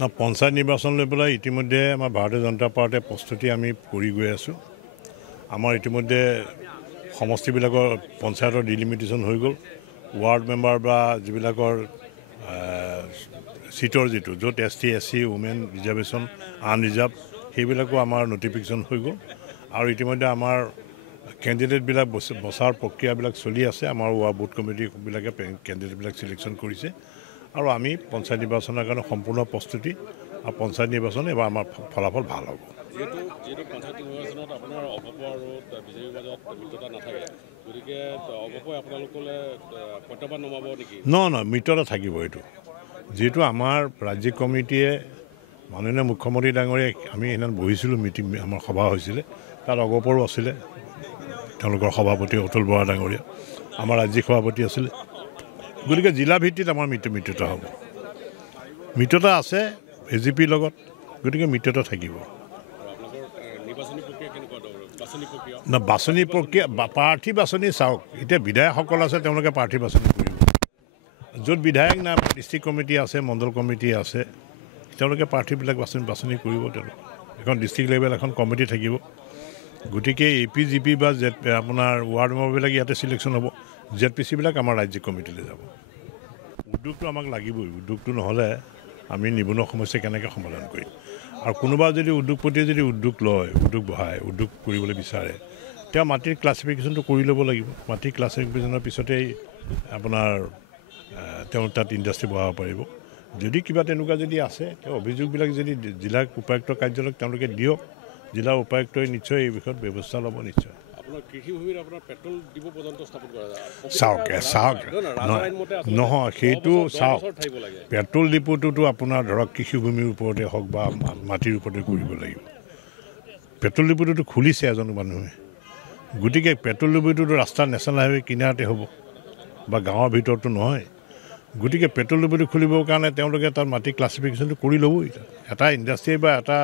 না পঞ্চায়ত নিৰ্বাচন লৈ পেলাই ইতিমধ্যে আমাৰ ভাৰতীয় জনতা পাৰ্টিয়ে প্ৰস্তুতি আমি কৰি গৈ আছোঁ। আমাৰ ইতিমধ্যে সমষ্টিবিলাকৰ পঞ্চায়তৰ ডিলিমিটেশ্যন হৈ গ'ল। ৱাৰ্ড মেম্বাৰ বা যিবিলাকৰ চিটৰ যিটো য'ত ST SC women reservation unreserved সেইবিলাকো আমাৰ নটিফিকেশ্যন হৈ গ'ল। আৰু ইতিমধ্যে আমাৰ কেণ্ডিডেটবিলাক বচাৰ প্ৰক্ৰিয়াবিলাক চলি আছে। আমাৰ বুথ কমিটিবিলাকে কেণ্ডিডেটবিলাক চিলেকশ্যন কৰিছে আৰু আমি পঞ্চায়ত নিৰ্বাচনৰ কাৰণে সম্পূৰ্ণ প্ৰস্তুতি আৰু পঞ্চায়ত নিৰ্বাচন এবাৰ আমাৰ ফলাফল ভাল হ'ব। যিহেতু পঞ্চায়ত নিৰ্বাচনত আপোনাৰ অগপ আৰু বিজেপিৰ মাজত মিত্ৰতা নাথাকে, গতিকে অগপই আপোনালোকলৈ প্ৰত্যাহ্বান নমাব নেকি? নহয় মিত্ৰতা থাকিব। এইটো যিহেতু আমাৰ ৰাজ্যিক কমিটিয়ে মাননীয় মুখ্যমন্ত্ৰী ডাঙৰীয়াই আমি সেইদিনা বহিছিলোঁ, মিটিং আমাৰ সভা হৈছিলে, তাত অগপৰো আছিলে, তেওঁলোকৰ সভাপতি অতুল বৰা ডাঙৰীয়া, আমাৰ ৰাজ্যিক সভাপতি আছিলে। গতিকে জিলা ভিত্তিত আমাৰ মিত্ৰতা হ'ব। মিত্ৰতা আছে AGPৰ লগত, গতিকে মিত্ৰতা থাকিব। না বাছনি প্ৰক্ৰিয়া প্ৰাৰ্থী বাছনি চাওক, এতিয়া বিধায়কসকল আছে, তেওঁলোকে প্ৰাৰ্থী বাছনি কৰিব। য'ত বিধায়ক নাই, ডিষ্ট্ৰিক্ট কমিটি আছে, মণ্ডল কমিটি আছে, তেওঁলোকে প্ৰাৰ্থীবিলাক বাছনি কৰিব। তেওঁলোকে এখন ডিষ্ট্ৰিক্ট লেভেল এখন কমিটি থাকিব। গতিকে APGP বা আপোনাৰ ৱাৰ্ড মেম্বাৰবিলাক ইয়াতে চিলেকশ্যন হ'ব। ZPCবিলাক আমাৰ ৰাজ্যিক কমিটিলৈ যাব। উদ্যোগটো আমাক লাগিবই। উদ্যোগটো নহ'লে আমি নিবনুৱা সমস্যা কেনেকৈ সমাধান কৰিম? আৰু কোনোবা যদি উদ্যোগপতিয়ে যদি উদ্যোগ লয়, উদ্যোগ বহায়, উদ্যোগ কৰিবলৈ বিচাৰে, তেওঁ মাটিৰ ক্লাছিফিকেশ্যনটো কৰি ল'ব লাগিব। মাটিৰ ক্লাছিফিকেশ্যনৰ পিছতেই আপোনাৰ তেওঁ তাত ইণ্ডাষ্ট্ৰী বহাব পাৰিব। যদি কিবা তেনেকুৱা যদি আছে, তেওঁ অভিযোগবিলাক যদি জিলা উপায়ুক্ত কাৰ্যালয়ক তেওঁলোকে দিয়ক, জিলা উপায়ুক্তই নিশ্চয় এই বিষয়ত ব্যৱস্থা ল'ব। নিশ্চয় চাওক নহয়, সেইটো চাওক, পেট্ৰল ডিপুটোতো আপোনাৰ ধৰক কৃষিভূমিৰ ওপৰতে হওক বা মাটিৰ ওপৰতে কৰিব লাগিব। পেট্ৰল ডিপুটোতো খুলিছে এজন মানুহে, গতিকে পেট্ৰল ডিপুটোতো ৰাস্তা নেশ্যনেল হাইৱে কিনাৰতে হ'ব বা গাঁৱৰ ভিতৰতো নহয়। গতিকে পেট্ৰল ডিপুটো খুলিবৰ কাৰণে তেওঁলোকে তাত মাটি ক্লাছিফিকেশ্যনটো কৰি ল'বই। এটা ইণ্ডাষ্ট্ৰী বা এটা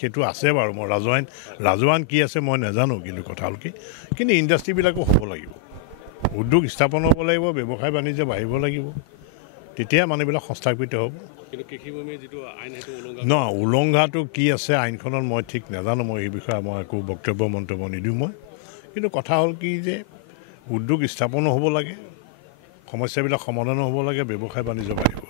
সেইটো আছে বাৰু। মই ৰাজহুৱান কি আছে মই নাজানো, কিন্তু কথা হ'ল কি, কিন্তু ইণ্ডাষ্ট্ৰীবিলাকো হ'ব লাগিব, উদ্যোগ স্থাপন হ'ব লাগিব, ব্যৱসায় বাণিজ্য বাঢ়িব লাগিব, তেতিয়া মানুহবিলাক সংস্থাপিত হ'ব। নহয়, উলংঘাটো কি আছে আইনখনত মই ঠিক নাজানো। মই এই বিষয়ে মই একো মন্তব্য নিদিওঁ মই। কিন্তু কথা হ'ল কি যে উদ্যোগ স্থাপনো হ'ব লাগে, সমস্যাবিলাক সমাধানো হ'ব লাগে, ব্যৱসায় বাণিজ্য বাঢ়িব।